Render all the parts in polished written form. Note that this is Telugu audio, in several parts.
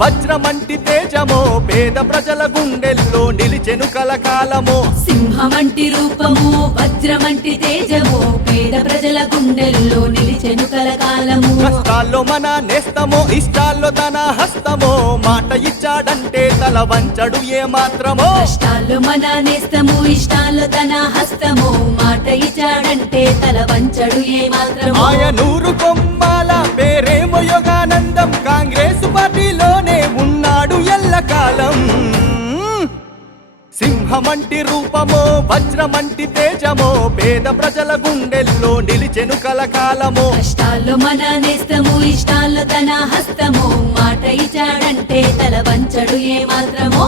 వజ్రమంటి తేజమో పేద ప్రజల గుండెల్లో నిలిచెను కలకాలమో సింహమంటి రూపము వజ్రమంటి తేజము పేద ప్రజల గుండెల్లో నిలిచెను కలకాలము కష్టాల్లో మన నేస్తమో ఇష్టాల్లో తన హస్తమో మాట ఇచ్చాడంటే తల వంచడు ఏ మాత్రమో కష్టాల్లో మన నేస్తము ఇష్టాల్లో తన హస్తము మాట ఇచ్చాడంటే తల వంచడు ఏ మాత్రము ఆయనూరు కొమ్మాల పేరేమో యోగానందం కాంగ్రెస్ పార్టీలోనే ఉన్నాడు ఎల్లకాలం సింహమంటి రూపమో వజ్రమంటి తేజమో పేద ప్రజల గుండెల్లో నిలిచెను కలకాలమో కష్టాల్లో మన నేస్తము ఇష్టాల్లో తన హస్తము మాట ఇచ్చాడంటే తల వంచడు ఏ మాత్రమో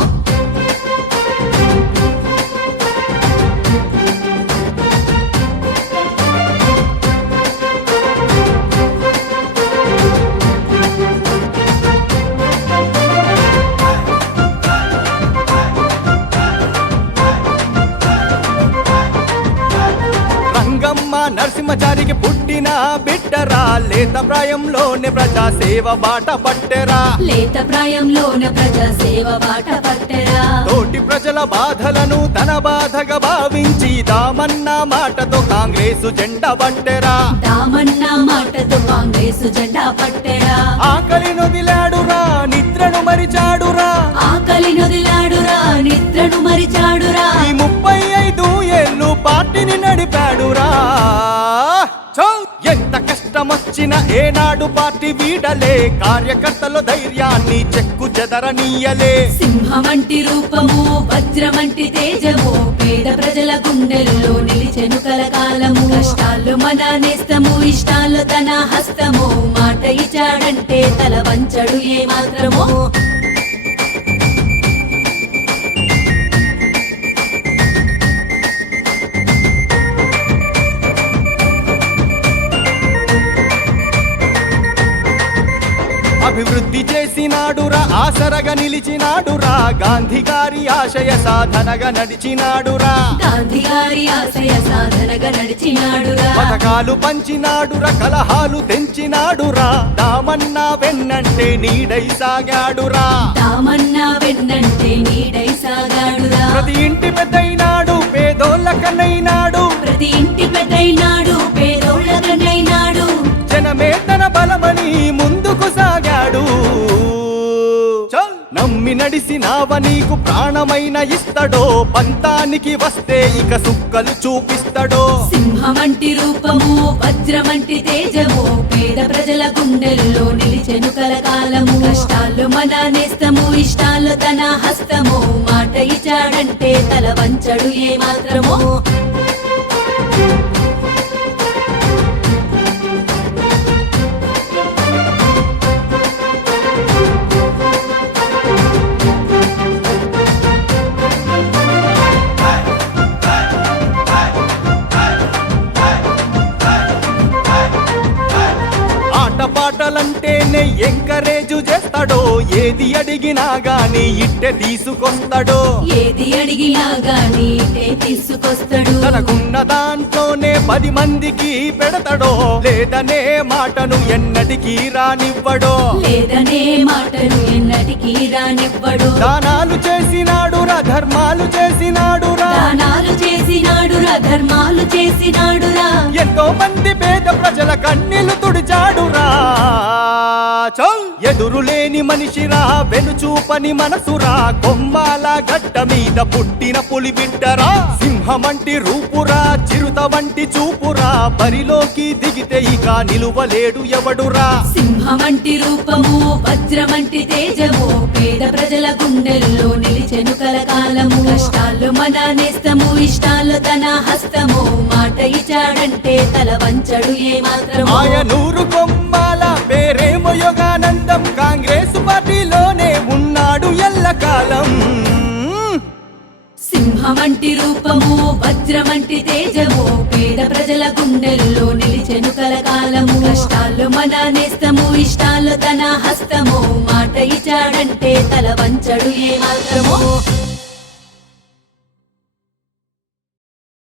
నరసింహచారికి పుట్టిన బిడ్డరా లేత ప్రాయంలోనే ప్రజా సేవ బాట పట్టెరా లేత ప్రాయంలోనే ప్రజా సేవ బాట పట్టెరా తోటి ప్రజల బాధలను తన బాధగా భావించి దామన్న మాటతో కాంగ్రెసు జెండా పట్టెరా దామన్న మాటతో కాంగ్రెసు జెండా పట్టెరా ఆకలి నొదిలాడురా నిద్రను మరిచాడురా ఆకలి నొదిలాడురా నిద్రను మరిచాడురా ఈ 35 ఏళ్ళు పార్టీని నడిపాడురా ఎంత కష్టమొచ్చిన ఏనాడు పార్టీ వీడలే కార్యకర్తల ధైర్యాన్ని చెక్కు చెదరనీయలే సింహమంటి రూపము వజ్రమంటి తేజము పేద ప్రజల గుండెల్లో నిలిచెను కలకాలము కష్టాల్లో మన నేస్తము ఇష్టాల్లో తన హస్తము మాట ఇచ్చాడంటే తల వంచడు ఏ మాత్రమో అభివృద్ధి చేసినాడురా ఆసరగా నిలిచినాడురా గాంధీ గారి ఆశయ సాధనగా నడిచినాడురా గాంధీ గారి ఆశయ సాధనగా నడిచినాడురా పథకాలు పంచినాడురా కలహాలు తెంచినాడురా దామన్న వెన్నంటే నీడై సాగాడురా దామన్న వెన్నంటే నీడై సాగాడురా ప్రతి ఇంటి పెద్దయినాడు పేదోళ్ళ కన్నైనాడు ప్రతి ఇంటి పెద్దయినాడు పేదోళ్ళ కన్నైనాడు జనమే తన బలమని ముందుకు సాగాడు నమ్మి నడిసినావ నీకు ప్రాణమైన ఇస్తడో పంతానికి వస్తే ఇక సుక్కలు చూపిస్తడో సింహమంటి రూపము వజ్రమంటి తేజము పేద ప్రజల గుండెల్లో నిలిచెను కలకాలము కష్టాల్లో మన నేస్తము ఇష్టాల్లో తన హస్తము మాట ఇచ్చాడంటే తల వంచడు ఏ మాత్రమో పాటలంటేనే ఎంకరేజు చేస్తాడో ఏది అడిగినా గాని ఇట్టే తీసుకొస్తాడో ఏది అడిగినా గాని ఇట్టే తీసుకొస్తాడు తనకున్న దాంట్లోనే 10 మందికి పెడతాడో లేదనే మాటను ఎన్నటికీ రానివ్వడో లేదనే మాటను ఎన్నటికీ రానివ్వడు దానాలు చేసినాడురా ధర్మాలు చేసినాడురా దానాలు చేసినాడురా ధర్మాలు చేసినాడురా ఎంతో మంది పేద ప్రజల కన్నీళ్లు తుడిచాడురా ఎదురులేని మనిషిరా వెనుచూపని మనసురా కొమ్మాల గడ్డ మీద పుట్టిన పులి బిడ్డరా సింహమంటి రూపురా చిరుత వంటి చూపురా బరిలోకి దిగితే ఇక నిలువలేడు ఎవడురా సింహమంటి రూపము వజ్రమంటి తేజము పేద ప్రజల గుండెల్లో నిలిచెను కలకాలము కష్టాల్లో మన నేస్తము ఇష్టాల్లో తన హస్తము మాట ఇచ్చాడంటే తల వంచడు ఏ మాత్రమో ఆయనూరు కొమ్మాల పేరేమో యోగానందం కాంగ్రెస్ పార్టీలోనే ఉన్నాడు ఎల్లకాలం సింహమంటి రూపము వజ్రమంటి తేజము పేద ప్రజల గుండెల్లో నిలిచెను కలకాలము కష్టాల్లో మన నేస్తము ఇష్టాల్లో తన హస్తము మాట ఇచ్చాడంటే తల వంచడు ఏ మాత్రమో